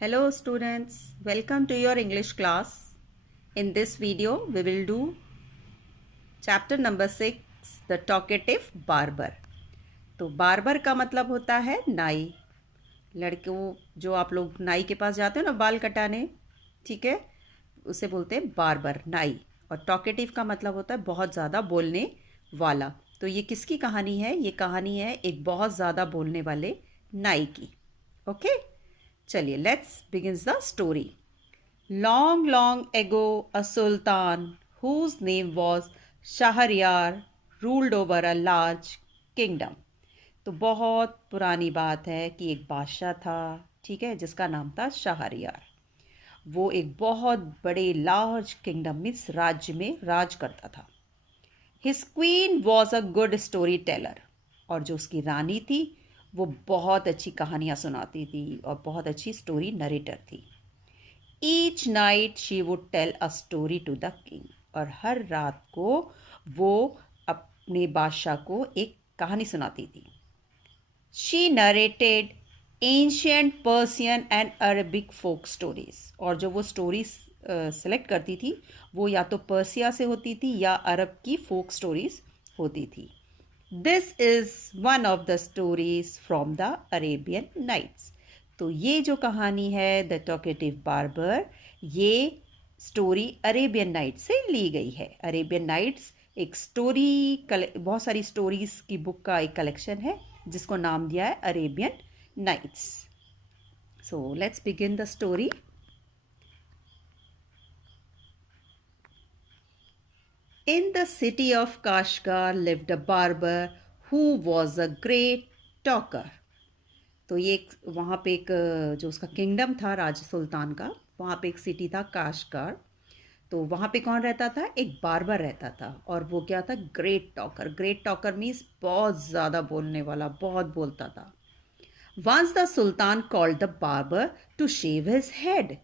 Hello students, welcome to your English class. In this video, we will do chapter number 6, The Talkative Barber. तो barber का मतलब होता है नाई। लड़कों जो आप लोग नाई के पास जाते हो ना बाल कटाने, ठीक है, उसे बोलते हैं बार्बर, नाई। और टॉकेटिव का मतलब होता है बहुत ज़्यादा बोलने वाला। तो ये किसकी कहानी है? ये कहानी है एक बहुत ज़्यादा बोलने वाले नाई की। ओके, चलिए let's begins the story. Long, long ago, a sultan whose name was Shahryar ruled over a large kingdom. तो बहुत पुरानी बात है कि एक बादशाह था, ठीक है, जिसका नाम था शहरयार। वो एक बहुत बड़े लार्ज किंगडम मीन्स राज्य में राज करता था। His queen was a good story teller, और जो उसकी रानी थी वो बहुत अच्छी कहानियाँ सुनाती थी और बहुत अच्छी स्टोरी नरेटर थी। Each night she would tell a story to the king, और हर रात को वो अपने बादशाह को एक कहानी सुनाती थी। She narrated ancient Persian and Arabic folk stories, और जो वो स्टोरीज सेलेक्ट करती थी वो या तो पर्सिया से होती थी या अरब की फोक स्टोरीज होती थी। This is one of the stories from the Arabian Nights. तो ये जो कहानी है द टॉकेटिव बार्बर, ये स्टोरी अरेबियन नाइट्स से ली गई है। अरेबियन नाइट्स एक स्टोरी बहुत सारी स्टोरीज की बुक का एक कलेक्शन है जिसको नाम दिया है Arabian Nights. So let's begin the story. In the city of Kashgar lived a barber who was a great talker. तो ये वहाँ पे एक जो उसका किंगडम था राज सुल्तान का, वहाँ पे एक सिटी था काशगार। तो वहाँ पे कौन रहता था? एक बार्बर रहता था, और वो क्या था? Great talker. Great talker means बहुत ज़्यादा बोलने वाला, बहुत बोलता था। Once the sultan called the barber to shave his head,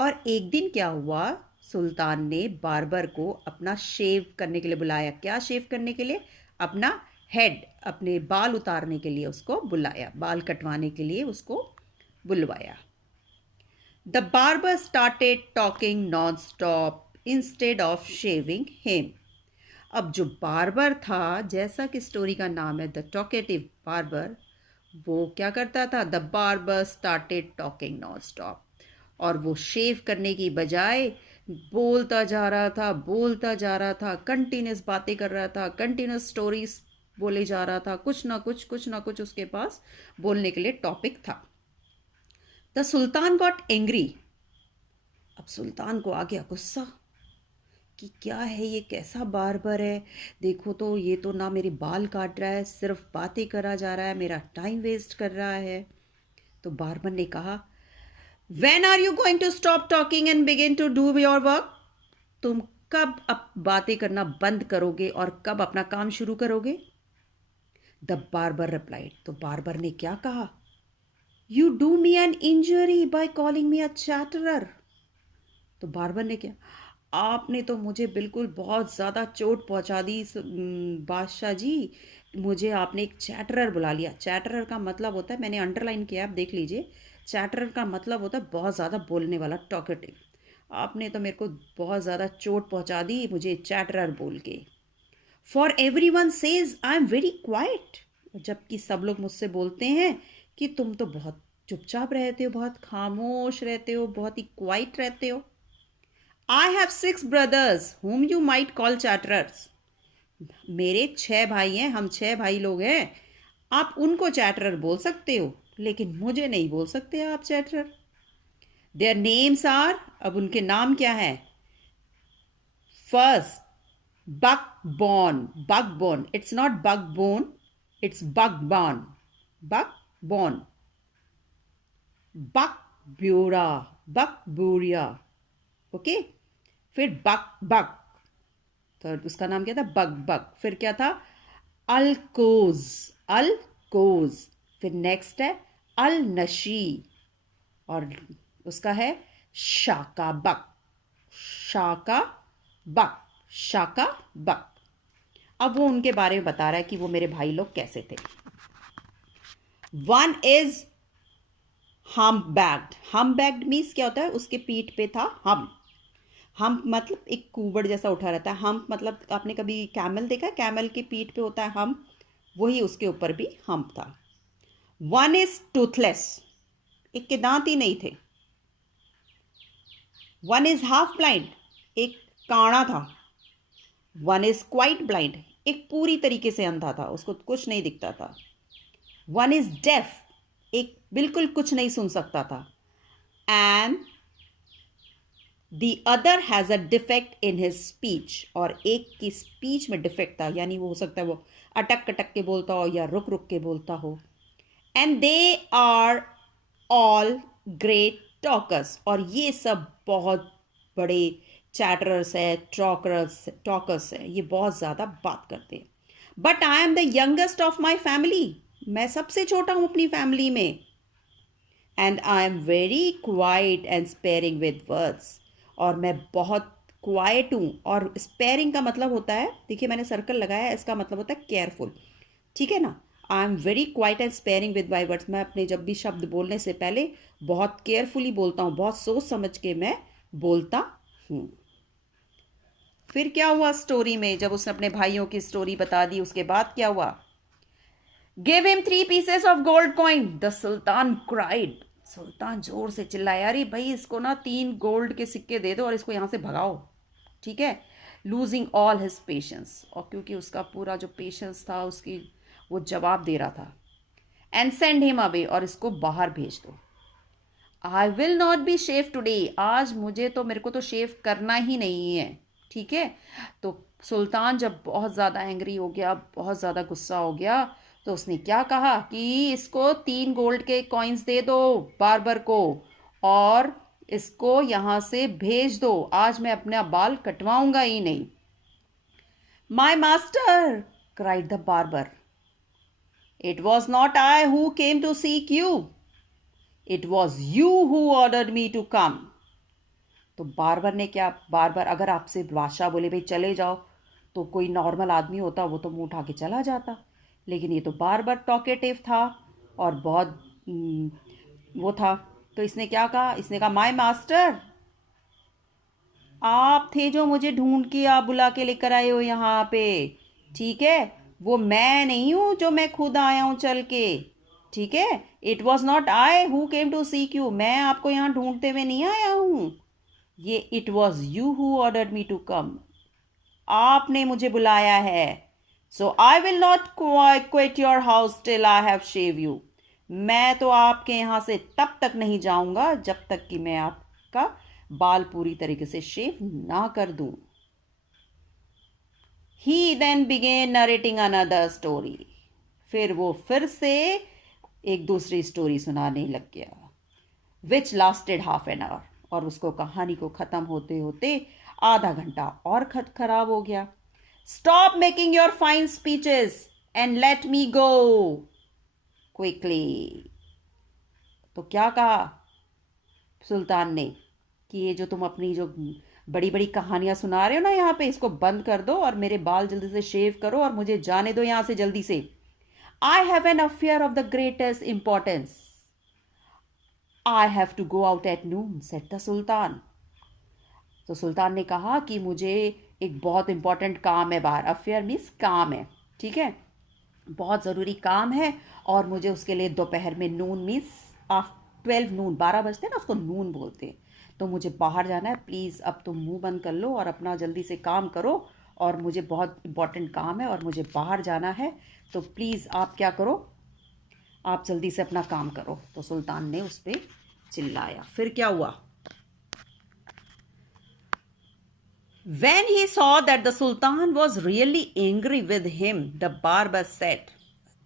और एक दिन क्या हुआ? सुल्तान ने बार्बर को अपना शेव करने के लिए बुलाया। क्या शेव करने के लिए? अपना हेड, अपने बाल उतारने के लिए उसको बुलाया, बाल कटवाने के लिए उसको बुलवाया। The barber started talking non stop instead of shaving him. अब जो बार्बर था, जैसा कि स्टोरी का नाम है द टॉकेटिव बार्बर, वो क्या करता था? The barber started talking non stop, और वो शेव करने की बजाय बोलता जा रहा था, बोलता जा रहा था, कंटिन्यूस बातें कर रहा था, कंटिन्यूस स्टोरीज बोले जा रहा था। कुछ ना कुछ उसके पास बोलने के लिए टॉपिक था। The sultan got angry. अब सुल्तान को आ गया गुस्सा कि क्या है ये, कैसा बार्बर है, देखो तो ये तो ना मेरे बाल काट रहा है, सिर्फ बातें करा जा रहा है, मेरा टाइम वेस्ट कर रहा है। तो बार्बर ने कहा, When are you going to stop talking and begin to do your work? तुम कब अब बातें करना बंद करोगे और कब अपना काम शुरू करोगे? The barber replied. तो बार्बर ने क्या कहा? You do me an injury by calling me a chatterer. तो बार्बर ने क्या, आपने तो मुझे बिल्कुल बहुत ज़्यादा चोट पहुंचा दी बादशाह जी, मुझे आपने एक चैटरर बुला लिया। चैटरर का मतलब होता है, मैंने अंडरलाइन किया, आप देख लीजिए, चैटरर का मतलब होता है बहुत ज़्यादा बोलने वाला, टॉकेटिव। आपने तो मेरे को बहुत ज़्यादा चोट पहुंचा दी मुझे चैटरर बोल के। For every one says I am very quite, जबकि सब लोग मुझसे बोलते हैं कि तुम तो बहुत चुपचाप रहते हो, बहुत खामोश रहते हो, बहुत ही क्वाइट रहते हो। I have 6 brothers whom you might call chatterers. मेरे 6 भाई हैं, हम 6 भाई लोग हैं, आप उनको चैटरर बोल सकते हो, लेकिन मुझे नहीं बोल सकते आप चैटरर। देयर नेम्स आर, अब उनके नाम क्या है? First, Bakbon. Bakbon, it's not backbone, it's Bakbon. Bakbon. Bakbura, Bakburia, okay. फिर बक बक, तो उसका नाम क्या था? बक बक। फिर क्या था? अलकोज, अलकोज। फिर नेक्स्ट है अल नशी, और उसका है शाका बक, शाका बक, शाका बक। अब वो उनके बारे में बता रहा है कि वो मेरे भाई लोग कैसे थे। वन इज हम बैग्ड मीन्स क्या होता है, उसके पीठ पे था हम मतलब एक कुबड़ जैसा उठा रहता है। हम मतलब आपने कभी कैमल देखा है, कैमल के पीठ पे होता है हम, वही उसके ऊपर भी हम था। वन इज टूथलेस, एक के दांत ही नहीं थे। वन इज हाफ ब्लाइंड, एक काणा था। वन इज क्वाइट ब्लाइंड, एक पूरी तरीके से अंधा था, उसको कुछ नहीं दिखता था। वन इज डेफ, एक बिल्कुल कुछ नहीं सुन सकता था। And the other has a defect in his speech, और एक की स्पीच में डिफेक्ट था, यानी वो हो सकता है वो अटक कटक के बोलता हो या रुक रुक के बोलता हो। And they are all great talkers, और ये सब बहुत बड़े चैटरर्स है, टॉकर्स है, ये बहुत ज़्यादा बात करते हैं। But I am the youngest of my family, मैं सबसे छोटा हूँ अपनी फैमिली में। And I am very quiet and sparing with words, और मैं बहुत क्वाइट हूँ। और स्पेयरिंग का मतलब होता है, देखिए मैंने सर्कल लगाया है, इसका मतलब होता है केयरफुल, ठीक है ना। I am very quiet and sparing with my words, मैं अपने जब भी शब्द बोलने से पहले बहुत केयरफुली बोलता हूँ, बहुत सोच समझ के मैं बोलता हूँ। फिर क्या हुआ स्टोरी में, जब उसने अपने भाइयों की स्टोरी बता दी, उसके बाद क्या हुआ? Give him 3 pieces of gold coin, the sultan cried. सुल्तान जोर से चिल्लाया, अरे भाई इसको ना 3 गोल्ड के सिक्के दे दो और इसको यहाँ से भगाओ, ठीक है। लूजिंग ऑल हिज पेशेंस, और क्योंकि उसका पूरा जो पेशेंस था उसकी, वो जवाब दे रहा था। एंड सेंड हिम अवे, और इसको बाहर भेज दो। I will not be shave today, आज मुझे तो, मेरे को तो शेव करना ही नहीं है, ठीक है। तो सुल्तान जब बहुत ज़्यादा एंग्री हो गया, बहुत ज़्यादा गुस्सा हो गया, तो उसने क्या कहा कि इसको 3 गोल्ड के कॉइन्स दे दो बार्बर को, और इसको यहाँ से भेज दो, आज मैं अपना बाल कटवाऊंगा ही नहीं। My master, cried the barber, it was not I who came to seek you, it was you who ordered me to come. तो बार्बर ने क्या, बार्बर अगर आपसे बादशाह बोले भाई चले जाओ, तो कोई नॉर्मल आदमी होता वो तो मुंह उठा के चला जाता, लेकिन ये तो बार्बर टॉकेटिव था और बहुत वो था। तो इसने क्या कहा, इसने कहा माय मास्टर, आप थे जो मुझे ढूंढ के आप बुला के लेकर आए हो यहाँ पे, ठीक है। वो मैं नहीं हूँ जो मैं खुद आया हूँ चल के, ठीक है। It was not I who came to seek you, मैं आपको यहाँ ढूंढते हुए नहीं आया हूँ, ये it was you who ordered me to come, आपने मुझे बुलाया है। So I will not quit your house till I have shave you, मैं तो आपके यहाँ से तब तक नहीं जाऊंगा जब तक कि मैं आपका बाल पूरी तरीके से शेव ना कर दूं। He then began narrating another story, फिर वो फिर से एक दूसरी स्टोरी सुनाने लग गया, विच लास्टेड हाफ एन आवर, और उसको कहानी को ख़त्म होते होते आधा घंटा और खराब हो गया। Stop making your fine speeches and let me go quickly. तो क्या कहा सुल्तान ने कि ये जो तुम अपनी जो बड़ी बड़ी कहानियां सुना रहे हो ना यहाँ पे, इसको बंद कर दो और मेरे बाल जल्दी से शेव करो और मुझे जाने दो यहाँ से जल्दी से। I have an affair of the greatest importance, I have to go out at noon, said the sultan. तो सुल्तान ने कहा कि मुझे एक बहुत इंपॉर्टेंट काम है बाहर, अफेयर मीन्स काम है, ठीक है, बहुत ज़रूरी काम है, और मुझे उसके लिए दोपहर में, नून मीन्स 12 नून, 12 बजते हैं ना, उसको नून बोलते हैं, तो मुझे बाहर जाना है, प्लीज़ अब तुम मुंह बंद कर लो और अपना जल्दी से काम करो, और मुझे बहुत इंपॉर्टेंट काम है और मुझे बाहर जाना है, तो प्लीज़ आप क्या करो, आप जल्दी से अपना काम करो। तो सुल्तान ने उस पर चिल्लाया। फिर क्या हुआ? When he saw that the Sultan was really angry with him, the barber said,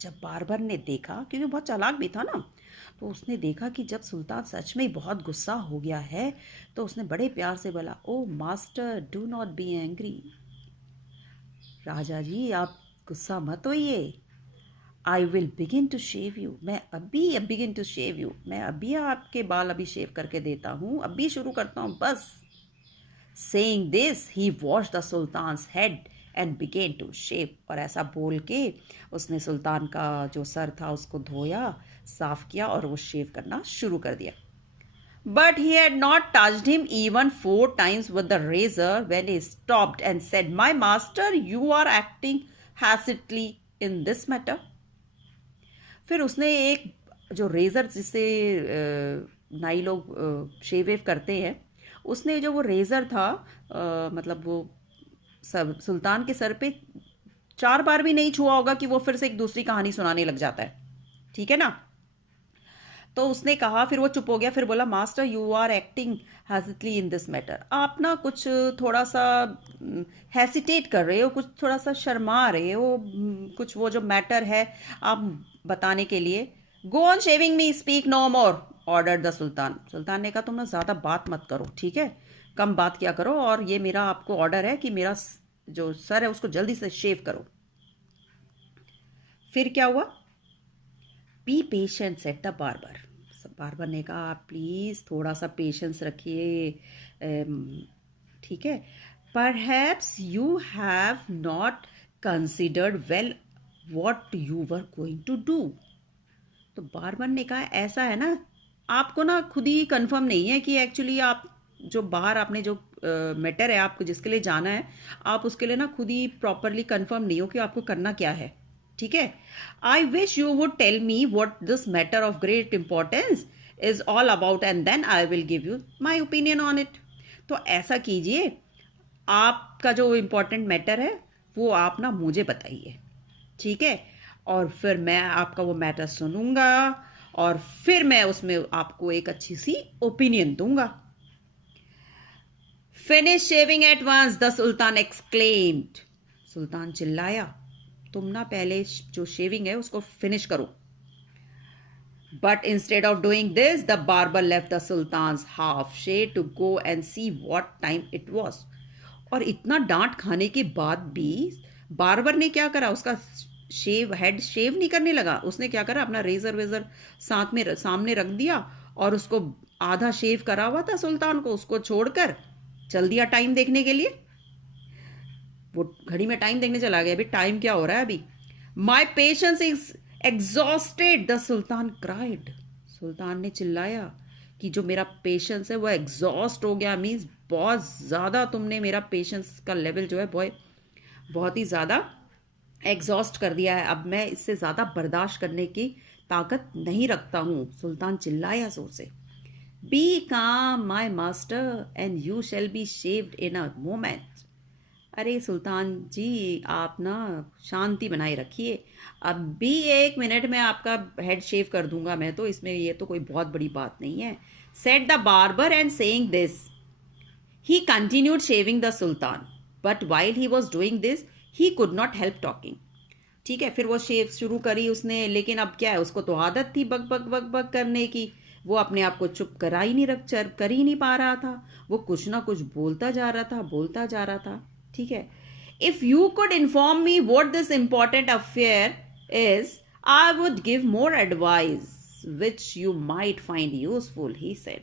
जब बार्बर ने देखा, क्योंकि बहुत चालाक भी था ना, तो उसने देखा कि जब सुल्तान सच में ही बहुत गुस्सा हो गया है, तो उसने बड़े प्यार से बोला, O master do not be angry, राजा जी आप गुस्सा मत होइए, I will begin to shave you, मैं अभी बिगिन टू शेव यू, मैं अभी आपके बाल अभी शेव करके देता हूँ, अभी शुरू करता हूँ बस। Saying this, he washed the Sultan's head and began to shave, और ऐसा बोल के उसने सुल्तान का जो सर था उसको धोया, साफ किया और वो शेव करना शुरू कर दिया. But he had not touched him even 4 times with the razor when he stopped and said, "My master, you are acting hastily in this matter." फिर उसने एक जो रेज़र जिससे नाई लोग शेव वेव करते हैं, उसने जो वो रेज़र था, मतलब वो सब सुल्तान के सर पे 4 बार भी नहीं छुआ होगा कि वो फिर से एक दूसरी कहानी सुनाने लग जाता है. ठीक है ना. तो उसने कहा, फिर वो चुप हो गया, फिर बोला, master you are acting hastily in this matter. आप ना कुछ थोड़ा सा हेसिटेट कर रहे हो, कुछ थोड़ा सा शर्मा रहे हो, कुछ वो जो मैटर है आप बताने के लिए. Go on shaving me, speak no more, order the sultan. सुल्तान ने कहा तुम ना ज़्यादा बात मत करो, ठीक है, कम बात किया करो, और ये मेरा आपको ऑर्डर है कि मेरा जो सर है उसको जल्दी से शेव करो. फिर क्या हुआ. Be patient set the barber. Barber ने कहा आप प्लीज़ थोड़ा सा पेशेंस रखिए, ठीक है. Perhaps you have not considered well what you were going to do. तो बार्बर ने कहा ऐसा है ना, आपको ना खुद ही कंफर्म नहीं है कि एक्चुअली आप जो बाहर आपने जो मैटर है आपको जिसके लिए जाना है, आप उसके लिए ना खुद ही प्रॉपरली कंफर्म नहीं हो कि आपको करना क्या है. ठीक है. I wish you would tell me what this matter of great importance is all about and then I will give you my opinion on it. तो ऐसा कीजिए, आपका जो इम्पोर्टेंट मैटर है वो आप ना मुझे बताइए, ठीक है, और फिर मैं आपका वो मैटर सुनूंगा और फिर मैं उसमें आपको एक अच्छी सी ओपिनियन दूंगा. Finish shaving at once, the sultan exclaimed. सुल्तान चिल्लाया, तुम ना पहले जो शेविंग है उसको फिनिश करो. But instead of doing this the barber left the sultan's half shave to go and see what time it was. और इतना डांट खाने के बाद भी बार्बर ने क्या करा, उसका हेड शेव नहीं करने लगा. उसने क्या करा, अपना रेजर वेजर साथ में सामने रख दिया और उसको आधा शेव करा हुआ था सुल्तान को, उसको छोड़कर चल दिया टाइम देखने के लिए. वो घड़ी में टाइम देखने चला गया. अभी टाइम क्या हो रहा है अभी. My patience is exhausted, the sultan cried. सुल्तान ने चिल्लाया कि जो मेरा पेशेंस है वो एग्जॉस्ट हो गया. मीन्स बहुत ज़्यादा तुमने मेरा पेशेंस का लेवल जो है बहुत ही ज़्यादा एग्जॉस्ट कर दिया है. अब मैं इससे ज़्यादा बर्दाश्त करने की ताकत नहीं रखता हूँ. सुल्तान चिल्लाया जोर से. बी काम my master and you shall be shaved in a moment. अरे सुल्तान जी, आप ना शांति बनाए रखिए, अब भी 1 मिनट में आपका हेड शेव कर दूंगा मैं तो, इसमें ये तो कोई बहुत बड़ी बात नहीं है. Said the barber and saying this he continued shaving the sultan, but while he was doing this he could not help talking. ठीक है, फिर वो शेव शुरू करी उसने, लेकिन अब क्या है, उसको तो आदत थी बक बक बक बक करने की. वो अपने आप को चुप कर ही नहीं पा रहा था. वो कुछ ना कुछ बोलता जा रहा था. ठीक है. If you could inform me what this important affair is I would give more advice which you might find useful, he said.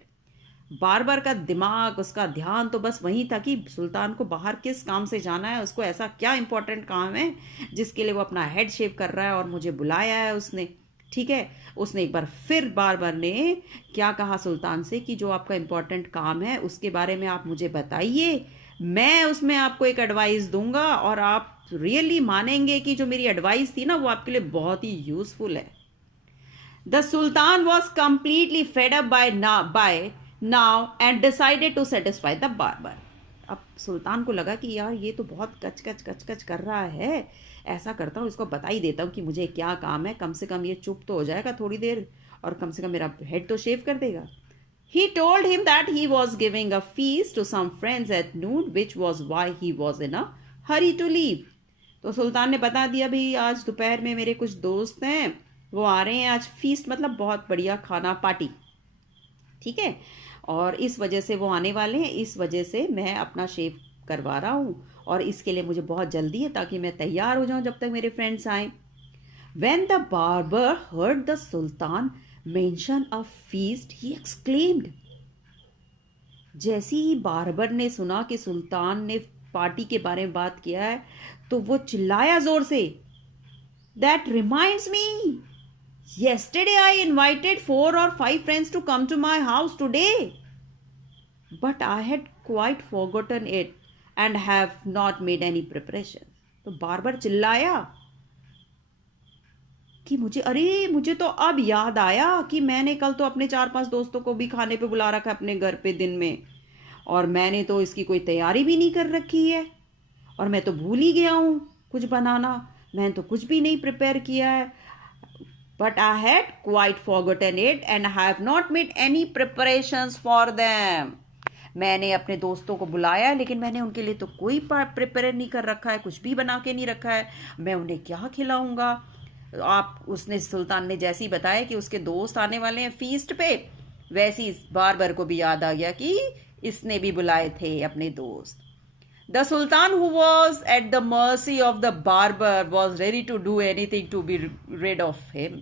बार का दिमाग, उसका ध्यान तो बस वहीं था कि सुल्तान को बाहर किस काम से जाना है, उसको ऐसा क्या इंपॉर्टेंट काम है जिसके लिए वो अपना हेड शेव कर रहा है और मुझे बुलाया है उसने. ठीक है. उसने एक बार फिर बार ने क्या कहा सुल्तान से कि जो आपका इंपॉर्टेंट काम है उसके बारे में आप मुझे बताइए, मैं उसमें आपको एक एडवाइस दूंगा और आप रियली मानेंगे कि जो मेरी एडवाइस थी ना वो आपके लिए बहुत ही यूजफुल है. The sultan was completely fed up by now and decided to satisfy the barber. अब सुल्तान को लगा कि यार ये तो बहुत कच कर रहा है, ऐसा करता हूँ, इसको बता ही देता हूँ कि मुझे क्या काम है, कम से कम ये चुप तो हो जाएगा थोड़ी देर और कम से कम मेरा हेड तो शेव कर देगा. He told him that he was giving a feast to some friends at noon, which was why he was in a hurry to leave. तो सुल्तान ने बता दिया, भाई आज दोपहर में मेरे कुछ दोस्त हैं, वो आ रहे हैं आज, फीस्ट मतलब बहुत बढ़िया खाना पार्टी. ठीक है. और इस वजह से वो आने वाले हैं, इस वजह से मैं अपना शेव करवा रहा हूँ और इसके लिए मुझे बहुत जल्दी है ताकि मैं तैयार हो जाऊँ जब तक मेरे फ्रेंड्स आए. When the barber heard the Sultan mention a feast, he exclaimed. जैसे ही बार्बर ने सुना कि सुल्तान ने पार्टी के बारे में बात किया है, तो वो चिल्लाया जोर से, that reminds me, yesterday I invited 4 or 5 friends to come to my house today, but I had quite forgotten it and have not made any preparation. तो बार बार चिल्लाया कि मुझे तो अब याद आया कि मैंने कल तो अपने 4-5 दोस्तों को भी खाने पे बुला रखा है अपने घर पे दिन में, और मैंने तो इसकी कोई तैयारी भी नहीं कर रखी है, और मैं तो भूल ही गया हूँ कुछ बनाना, मैंने तो कुछ भी नहीं प्रिपेयर किया है. But I had quite forgotten it and I have not made any preparations for them. मैंने अपने दोस्तों को बुलाया लेकिन मैंने उनके लिए तो कोई प्रिपेयर नहीं कर रखा है, कुछ भी बना के नहीं रखा है, मैं उन्हें क्या खिलाऊंगा. उसने सुल्तान ने जैसे ही बताया कि उसके दोस्त आने वाले हैं फीस्ट पे, वैसे ही बारबर को भी याद आ गया कि इसने भी बुलाए थे अपने दोस्त. The Sultan, who was at the mercy of the barber, was ready to do anything to be rid of him.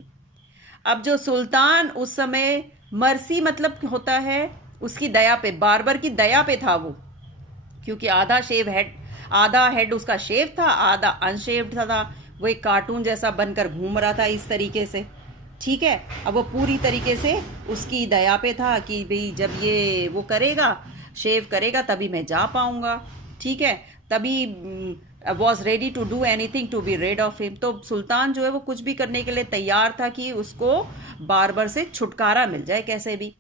अब जो सुल्तान उस समय, मर्सी मतलब होता है उसकी दया पे, बार्बर की दया पे था वो, क्योंकि आधा हेड उसका शेव था, आधा अनशेव्ड था. वो एक कार्टून जैसा बनकर घूम रहा था इस तरीके से, ठीक है. अब वो पूरी तरीके से उसकी दया पे था कि भाई जब ये वो करेगा, शेव करेगा, तभी मैं जा पाऊंगा, ठीक है. तभी was ready to do anything to be rid of him. तो सुल्तान जो है वो कुछ भी करने के लिए तैयार था कि उसको बार्बर से छुटकारा मिल जाए कैसे भी.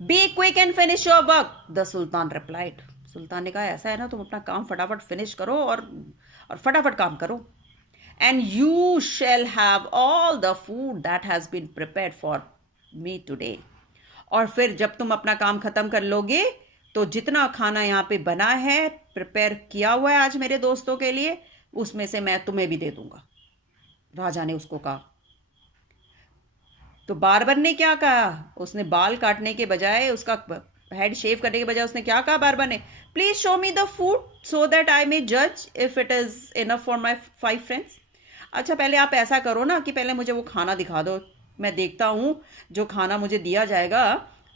Be quick and finish your work, the sultan replied. सुल्तान ने कहा ऐसा है ना, तुम अपना काम फटाफट फिनिश करो और फटाफट काम करो. And you shall have all the food that has been prepared for me today. और फिर जब तुम अपना काम खत्म कर लोगे तो जितना खाना यहाँ पे बना है, प्रिपेयर किया हुआ है आज मेरे दोस्तों के लिए, उसमें से मैं तुम्हें भी दे दूंगा, राजा ने उसको कहा. तो बार्बर ने क्या कहा, उसने बाल काटने के बजाय, उसका हेड शेव करने के बजाय उसने क्या कहा बार्बर ने, please show me the food so that I may जज if it is enough for my 5 friends. अच्छा पहले आप ऐसा करो ना कि पहले मुझे वो खाना दिखा दो, मैं देखता हूँ जो खाना मुझे दिया जाएगा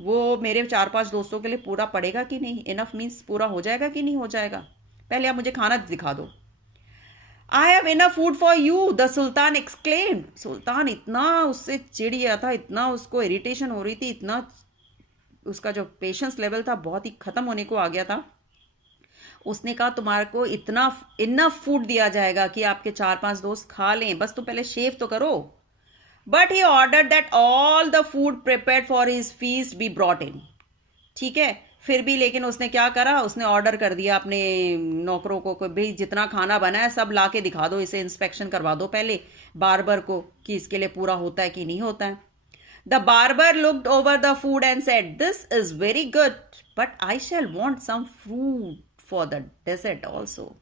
वो मेरे 4-5 दोस्तों के लिए पूरा पड़ेगा कि नहीं, इनफ मीन्स पूरा हो जाएगा कि नहीं हो जाएगा, पहले आप मुझे खाना दिखा दो. I have enough food for you, the sultan exclaimed. सुल्तान इतना उससे चिढ़ गया था, इतना उसको इरिटेशन हो रही थी, इतना उसका जो पेशेंस लेवल था बहुत ही खत्म होने को आ गया था. उसने कहा तुम्हारे को इतना इनफ फूड दिया जाएगा कि आपके 4-5 दोस्त खा लें, बस तुम पहले शेव तो करो. But he ordered that all the food prepared for his feast be brought in. ठीक है, फिर भी लेकिन उसने क्या करा, उसने ऑर्डर कर दिया अपने नौकरों को कि भाई जितना खाना बना है सब ला के दिखा दो, इसे इंस्पेक्शन करवा दो पहले बार्बर को कि इसके लिए पूरा होता है कि नहीं होता है. The barber looked over the food and said, "This is very good, but I shall want some fruit for the dessert also."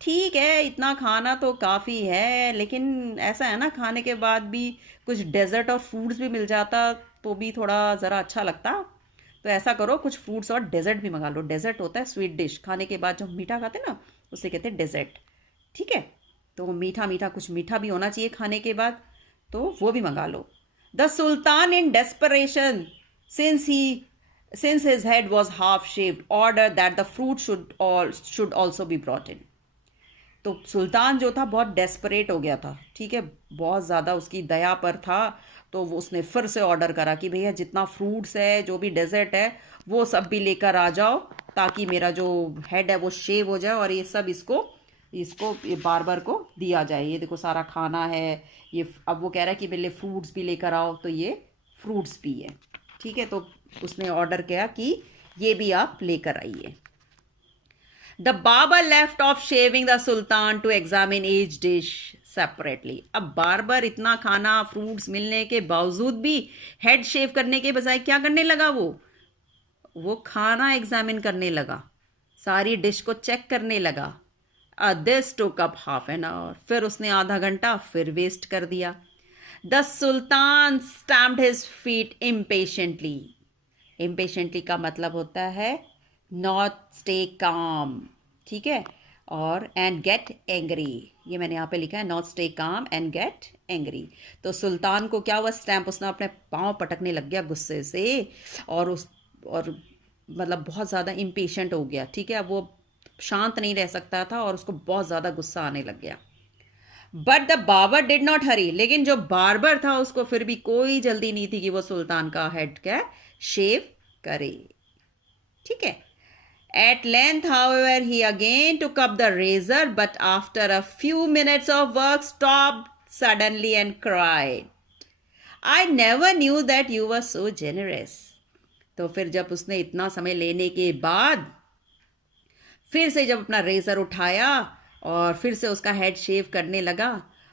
ठीक है, इतना खाना तो काफ़ी है, लेकिन ऐसा है ना, खाने के बाद भी कुछ डेजर्ट और फ्रूट्स भी मिल जाता तो भी थोड़ा ज़रा अच्छा लगता. तो ऐसा करो, कुछ फ्रूट्स और डेजर्ट भी मंगा लो. डेजर्ट होता है स्वीट डिश, खाने के बाद जो मीठा खाते हैं ना, उसे कहते हैं डेजर्ट, ठीक है. तो मीठा मीठा कुछ मीठा भी होना चाहिए खाने के बाद, तो वो भी मंगा लो. The sultan in desperation, since his head was half shaved, ordered that the fruit should also be brought in. तो सुल्तान जो था बहुत डेस्परेट हो गया था, ठीक है, बहुत ज़्यादा उसकी दया पर था. तो वो उसने फिर से ऑर्डर करा कि भैया जितना फ्रूट्स है, जो भी डेजर्ट है, वो सब भी लेकर आ जाओ ताकि मेरा जो हेड है वो शेव हो जाए और ये सब इसको ये बार्बर को दिया जाए. ये देखो सारा खाना है ये. अब वो कह रहा है कि पहले फ्रूट्स भी लेकर आओ, तो ये फ्रूट्स भी है, ठीक है. तो उसने ऑर्डर किया कि ये भी आप लेकर आइए. The barber left off shaving the sultan to examine each dish separately. अब बार्बर इतना खाना फ्रूट्स मिलने के बावजूद भी हेड शेव करने के बजाय क्या करने लगा, वो खाना एग्जामिन करने लगा, सारी डिश को चेक करने लगा. This took up half an hour. फिर उसने आधा घंटा फिर वेस्ट कर दिया. The sultan stamped his feet impatiently. Impatiently का मतलब होता है नॉट स्टे काम, ठीक है, और एंड गेट एंग्री. ये मैंने यहाँ पे लिखा है not stay calm and get angry. तो सुल्तान को क्या हुआ, स्टैम्प, उसने अपने पाँव पटकने लग गया गुस्से से और मतलब बहुत ज़्यादा इम्पेशेंट हो गया, ठीक है. अब वो शांत नहीं रह सकता था और उसको बहुत ज़्यादा गुस्सा आने लग गया। But the barber did not hurry, लेकिन जो बार्बर था उसको फिर भी कोई जल्दी नहीं थी कि वो सुल्तान का हेड क्या शेव करे। ठीक है। At length, however, he again took up the razor, but after a few minutes of work, stopped suddenly and cried, I never knew that you were so generous. तो फिर जब उसने इतना समय लेने के बाद फिर से जब अपना रेजर उठाया और फिर से उसका हेड शेव करने लगा,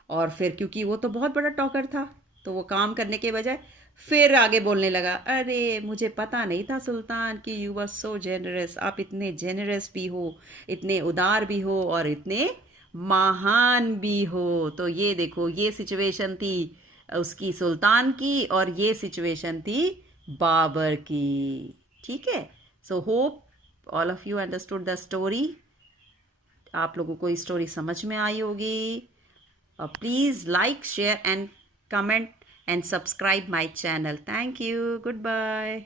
और फिर क्योंकि वो तो बहुत बड़ा टॉकर था तो वो काम करने के बजाय फिर आगे बोलने लगा, अरे मुझे पता नहीं था सुल्तान कि यू आर सो जेनरस, आप इतने जेनरस भी हो, इतने उदार भी हो और इतने महान भी हो। तो ये देखो, ये सिचुएशन थी उसकी सुल्तान की और ये सिचुएशन थी बाबर की। ठीक है। So hope all of you understood the story. आप लोगों को स्टोरी समझ में आई होगी। Please like, share and comment and subscribe my channel. Thank you. Goodbye.